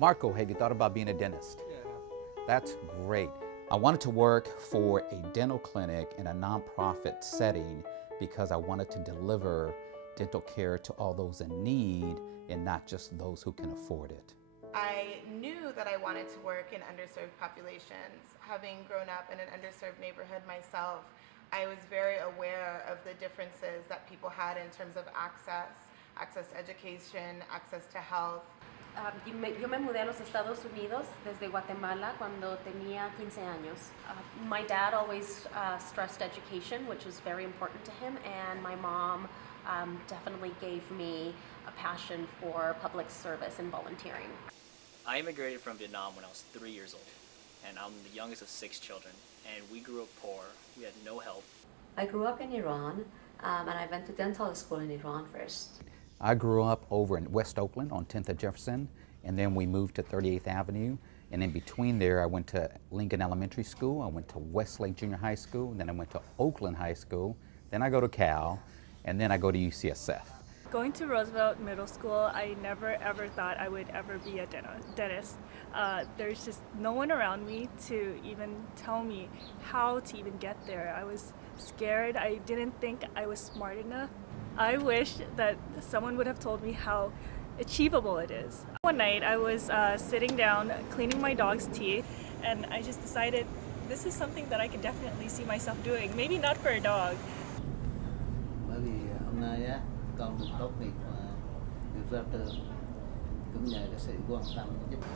Marco, have you thought about being a dentist? Yeah. That's great. I wanted to work for a dental clinic in a nonprofit setting because I wanted to deliver dental care to all those in need and not just those who can afford it. I knew that I wanted to work in underserved populations. Having grown up in an underserved neighborhood myself, I was very aware of the differences that people had in terms of access to education, access to health. Yo me mudé a los Estados Unidos desde Guatemala cuando tenía 15 años. My dad always stressed education, which was very important to him, and my mom definitely gave me a passion for public service and volunteering. I immigrated from Vietnam when I was 3 years old, and I'm the youngest of 6 children, and we grew up poor. We had no help. I grew up in Iran, and I went to dental school in Iran first. I grew up over in West Oakland on 10th and Jefferson, and then we moved to 38th Avenue. And in between there, I went to Lincoln Elementary School, I went to Westlake Junior High School, and then I went to Oakland High School, then I go to Cal, and then I go to UCSF. Going to Roosevelt Middle School, I never ever thought I would ever be a dentist. There's just no one around me to even tell me how to even get there. I was scared. I didn't think I was smart enough. I wish that someone would have told me how achievable it is. One night I was sitting down cleaning my dog's teeth, and I just decided this is something that I could definitely see myself doing. Maybe not for a dog.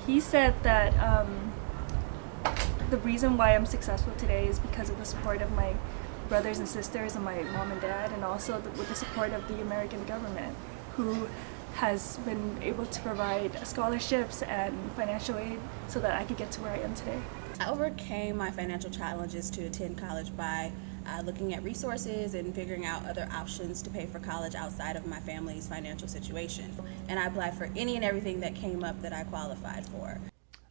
He said that the reason why I'm successful today is because of the support of my brothers and sisters and my mom and dad, and also with the support of the American government, who has been able to provide scholarships and financial aid so that I could get to where I am today. I overcame my financial challenges to attend college by looking at resources and figuring out other options to pay for college outside of my family's financial situation. And I applied for any and everything that came up that I qualified for.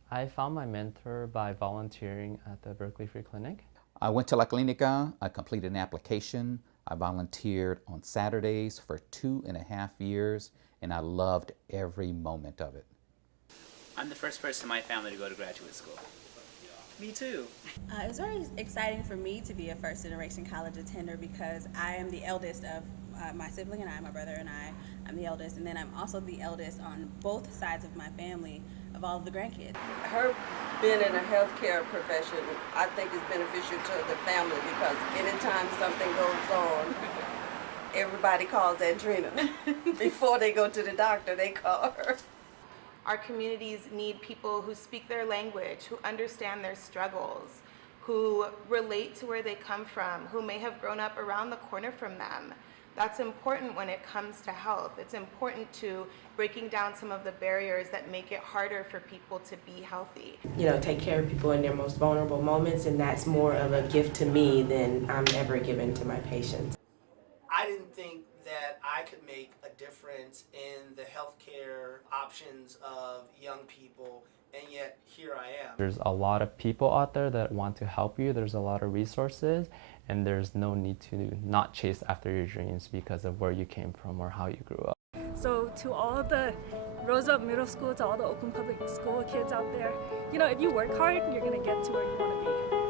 I found my mentor by volunteering at the Berkeley Free Clinic. I went to La Clinica, I completed an application, I volunteered on Saturdays for 2.5 years, and I loved every moment of it. I'm the first person in my family to go to graduate school. Me too. It's very exciting for me to be a first-generation college attender because I am the eldest of my sibling and I, my brother and I'm the eldest, and then I'm also the eldest on both sides of my family of all of the grandkids. Her being in a healthcare profession, I think is beneficial to the family because anytime something goes on, everybody calls Andrina. Before they go to the doctor, they call her. Our communities need people who speak their language, who understand their struggles, who relate to where they come from, who may have grown up around the corner from them. That's important when it comes to health. It's important to breaking down some of the barriers that make it harder for people to be healthy. You know, take care of people in their most vulnerable moments, and that's more of a gift to me than I'm ever given to my patients. I didn't think that I could make a difference in the healthcare options of young people, and yet here I am. There's a lot of people out there that want to help you. There's a lot of resources, and there's no need to not chase after your dreams because of where you came from or how you grew up. So to all the Roosevelt Middle School, to all the Oakland Public School kids out there, you know, if you work hard, you're gonna get to where you wanna be.